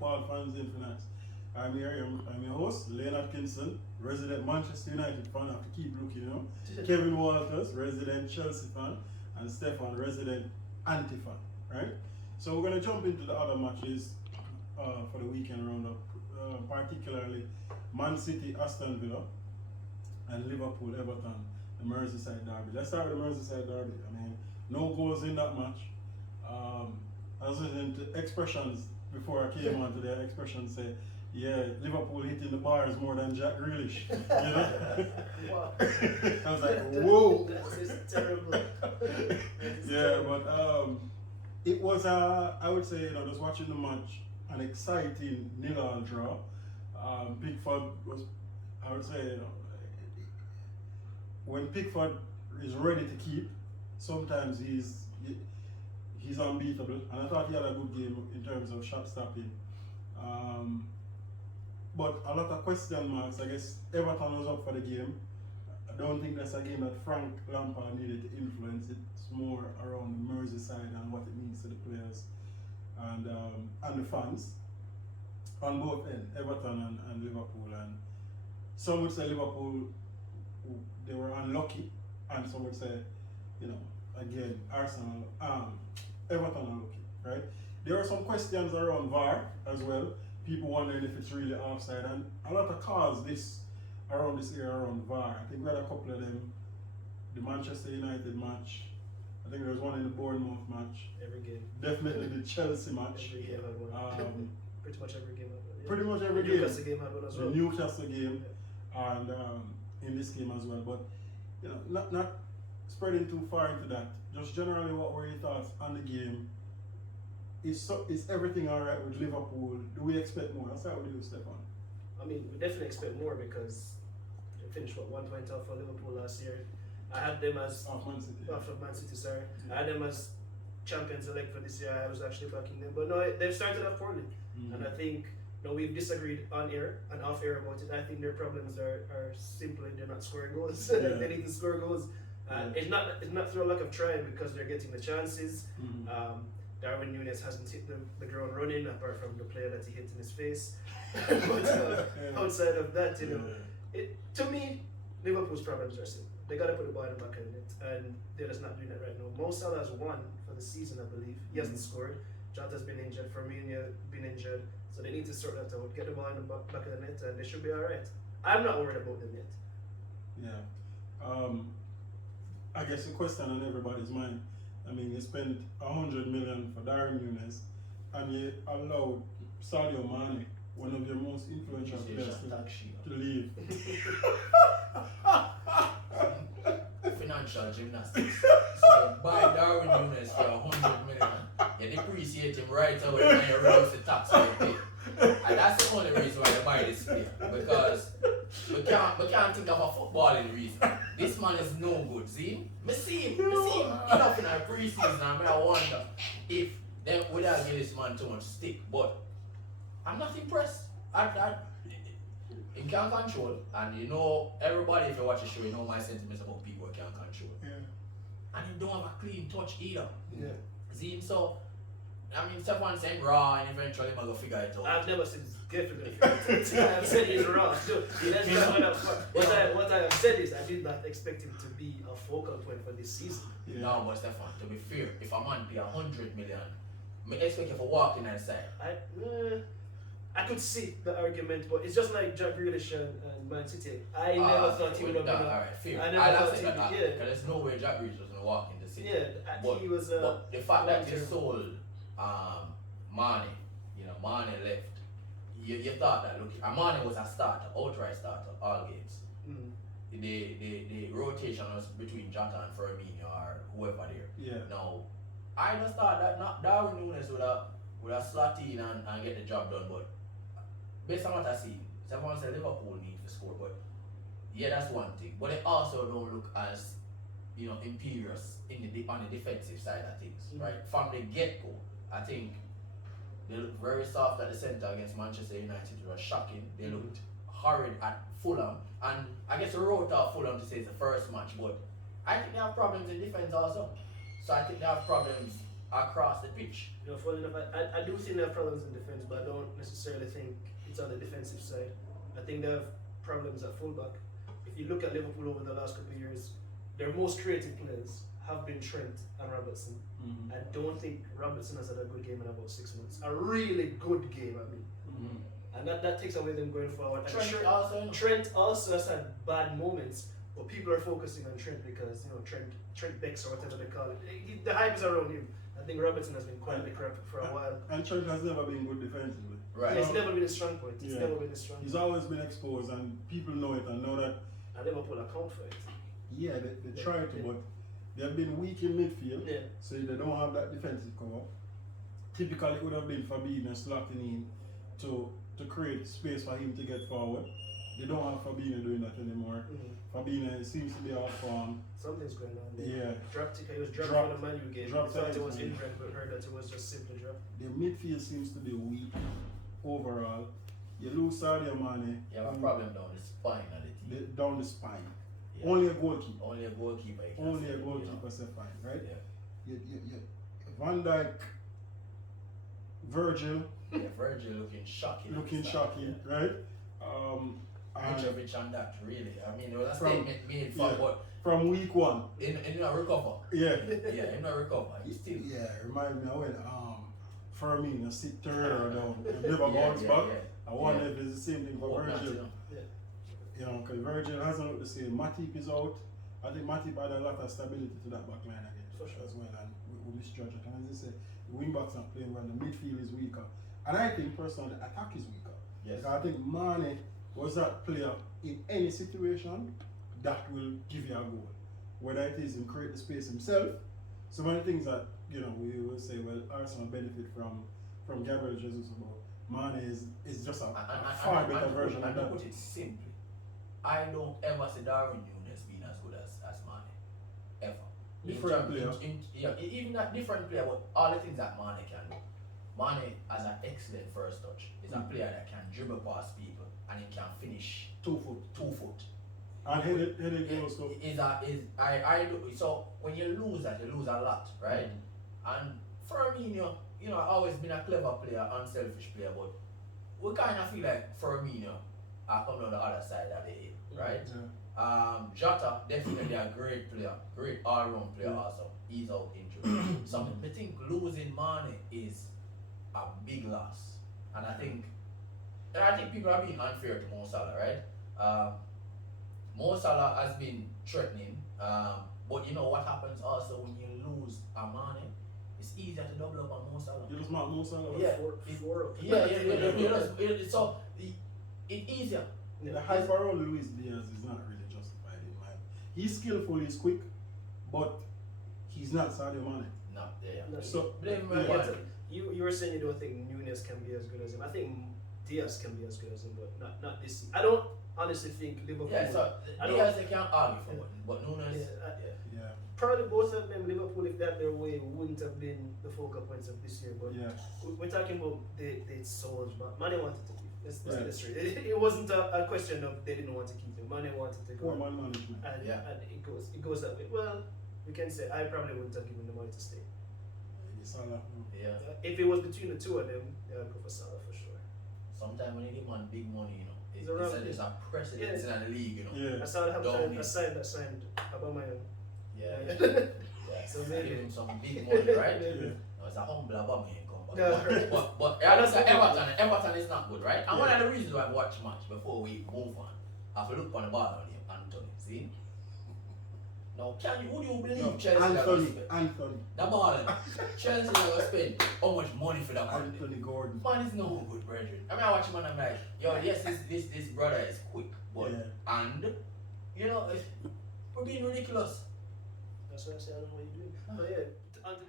football fans in finance. I'm your host, Leonard Kinson, resident Manchester United fan. I have to keep looking, you know. Kevin Walters, resident Chelsea fan, and Stefan, resident anti-fan, right? So we're going to jump into the other matches for the weekend roundup, particularly Man City, Aston Villa, and Liverpool, Everton, the Merseyside derby. Let's start with the Merseyside derby. I mean, no goals in that match. I was listening to expressions before I came on today. Expressions say, yeah, Liverpool hitting the bars more than Jack Grealish. You know? Wow. I was like, whoa. That's terrible. Yeah, but it was, I would say, you know, just watching the match, an exciting 0-0 draw. Pickford was, I would say, you know, when Pickford is ready to keep, sometimes he's unbeatable, and I thought he had a good game in terms of shot stopping. But a lot of question marks. I guess Everton was up for the game. I don't think that's a game that Frank Lampard needed to influence. It's more around the Merseyside and what it means to the players and the fans on both ends, Everton and Liverpool. And some would say Liverpool, they were unlucky, and some would say, you know, again, Arsenal, Everton unlucky, right? There are some questions around VAR as well. People wondering if it's really offside, and a lot of calls around this area around VAR. I think we had a couple of them. The Manchester United match. I think there was one in the Bournemouth match. Every game. Definitely the Chelsea match. Every game had one. Pretty much every game had one. Yeah. Pretty much every the game. Newcastle game had one as well. The Newcastle game, and in this game as well. But you know, not spreading too far into that. Just generally, what were your thoughts on the game? Is everything all right with Liverpool? Do we expect more? I'll start with you, Stefan. I mean, we definitely expect more because they finished 1 point off for Liverpool last year. I had them as Off Man City. off of Man City, sorry. I had them as champions elect for this year. I was actually backing them, but no, they've started off poorly, and I think we've disagreed on air and off air about it. I think their problems are simply they're not scoring goals. Yeah. They need to score goals. It's not through a lack of trying because they're getting the chances. Darwin Núñez hasn't hit the ground running apart from the player that he hit in his face. But outside of that, you know, to me, Liverpool's problems are simple. They got to put the ball in the back of the net, and they're just not doing that right now. Mo Salah has won for the season, I believe. He hasn't scored. Jota's been injured. Firmino been injured. So they need to sort that out. Get the ball in the back of the net, and they should be all right. I'm not worried about them yet. Yeah. I guess the question on everybody's mind. I mean, you spent 100 million for Darwin Núñez, and you allowed Sadio Mane, one of your most influential players, to leave. Financial gymnastics. So buy Darwin Núñez for 100 million. You depreciate him right away when you reduce the tax you pay. And that's the only reason why you buy this player. Because we can't think of a footballing reason. This man is no good. See? I see him enough in our preseason, and I wonder if they would have given this man too much stick. But I'm not impressed. He can't control, and you know, everybody, if you watch the show, you know my sentiments about people who can't control. Yeah. And he don't have a clean touch either. Yeah. See him, so I mean, Stefan saying raw, and eventually I'm gonna figure it out. I've never said he's definitely I've said he's raw. What I have said is I did not expect him to be a focal point for this season. Yeah. No, but Stefan, to be fair, if a man pay 100 million, I expect you for walking outside. I could see the argument, but it's just like Jack Grealish and Man City. I never thought he would have been. Alright, fair. I never thought he would. Because there's no way Jack Grealish was gonna walk in the city. Yeah, but he was. But the fact that he sold Mane, you know, Mane left. You thought that Mane was a starter, outright starter, all games. The rotation was between Jota and Firmino or whoever there. Yeah. Now, I just thought that Darwin Núñez would have slot in and get the job done, but based on what I see, someone said Liverpool need to score, but yeah, that's one thing. But they also don't look as, you know, imperious on the defensive side of things, right? From the get-go, I think they looked very soft at the centre against Manchester United. It was shocking. They looked horrid at Fulham, and I guess we wrote off Fulham to say it's the first match, but I think they have problems in defence also. So I think they have problems across the pitch. You know, funny enough, I do think they have problems in defence, but I don't necessarily think it's on the defensive side. I think they have problems at fullback. If you look at Liverpool over the last couple of years, their most creative players have been Trent and Robertson. Mm-hmm. I don't think Robertson has had a good game in about 6 months. A really good game, I mean. Mm-hmm. And that takes away them going forward. And Trent also has had bad moments, but people are focusing on Trent because, you know, Trent Bex or whatever they call it. The hype is around him. I think Robertson has been quietly crap for a while. And Trent has never been good defensively. Right. It's never been a strong point. It's Yeah. never been a strong He's point. always been exposed, and people know it and know that. And Liverpool account for it. Yeah, they Yeah, try to, yeah. but they've been weak in midfield, Yeah. so they don't have that defensive cover. Typically, it would have been Fabinho slotting in to create space for him to get forward. They don't have Fabinho doing that anymore. Fabinho seems to be off form. Something's going on there. Yeah, He was dropped Dropped- for the Man U game. dropped Thought it out, was man. injured, but heard that it was just simply dropped. the midfield seems to be weak overall. You lose Sadio Mane, You have a problem down the spine of the team. down the spine. Yeah. Only a goalkeeper. Only a goalkeeper. you can Only say, a you goalkeeper know. say fine, right? Yeah. You Van Dijk, Virgil Yeah, Virgil looking shocking. looking Start, shocking, right? And Mitrovic on that, really. I mean, it was a From- statement made for, yeah. but from week one, in a recover. yeah. Yeah, in a recover. He still. Yeah, remind me of when Firmino sit Torreira down and never bounce back. I wonder if it's the same thing for Hope not, Virgil. you know. You know, because Virgil hasn't looked the same. Matip is out. I think Matip had a lot of stability to that back line again For sure. as well. And with this judge, and as I said, the wing backs are playing well, the midfield is weaker. And I think personally the attack is weaker. Yes. Because I think Mane was that player in any situation that will give you a goal. Whether it is him create the space himself, so many things that, you know, we will say, well, Arsenal benefit from Gabriel Jesus about. Mane is just a far better version of to that. put it simply, I don't ever see Darwin Nunes being as good as Mane. Ever. Different player. Even that different player, but all the things that Mane can do. Mane has an excellent first touch. He's a player that can dribble past people and he can finish 2 foot. 2 foot. And headed goals too. So when you lose that, you lose a lot, right? And Firmino, you know, always been a clever player, unselfish player, but we kind of feel like Firmino are coming on the other side of the hill, right? Yeah. Jota, definitely a great player, great all-round player also. He's out injured. So I think losing Mane is a big loss. And I think people are being unfair to Mo Salah, right? Mo Salah has been threatening, but you know what happens also when you lose a Mane? It's easier to double up on Mo Salah. You just mark Mo Salah. Yeah. Four. It's easier. The hype around Luis Diaz is not really justified in my opinion. He's skillful, he's quick, but he's not Sadio Mane. No, yeah. No, So, Blame yeah. him. You were saying you don't think Nunes can be as good as him. I think Diaz can be as good as him, but not this season. I don't honestly think Liverpool. Yeah, so I don't- Diaz they can't argue for, but Nunes, Yeah, Yeah. probably both of them, Liverpool, if that their way, wouldn't have been the focal points of this year. But Yeah. we're talking about they sold, but Mane wanted to leave. Let's Right. get it straight. It wasn't a question of they didn't want to keep him. Mane wanted to Poor go, man management. and Yeah. and it goes that way. Well, you can say I probably wouldn't have given the money to stay. Salah. yeah. If it was between the two of them, I'd go for Salah for sure. Sometimes when you give man big money, you know, He's around it's a precedence in the league, you know. Yeah. I saw Don't Hampton need- signed Aubameyang. Yeah. Yeah. So So maybe maybe- give him some big money, right? Maybe. Yeah. No, it's a humble Aubameyang come back. Yeah. But I look at Everton is not good, right? And one of the reasons why I watch match before we move on, I have to look on the ball on him, Anthony. See? Now, would you believe No, Chelsea are going to Anthony. spend? The ball, Chelsea are going to spend how much money for that man? Anthony Gordon. Man is no good, brethren. I mean, I watch him and I'm like, yo, yes, this brother is quick, but Yeah. and you know, we're being ridiculous. That's why I say I don't know what you're doing. But yeah, Anthony.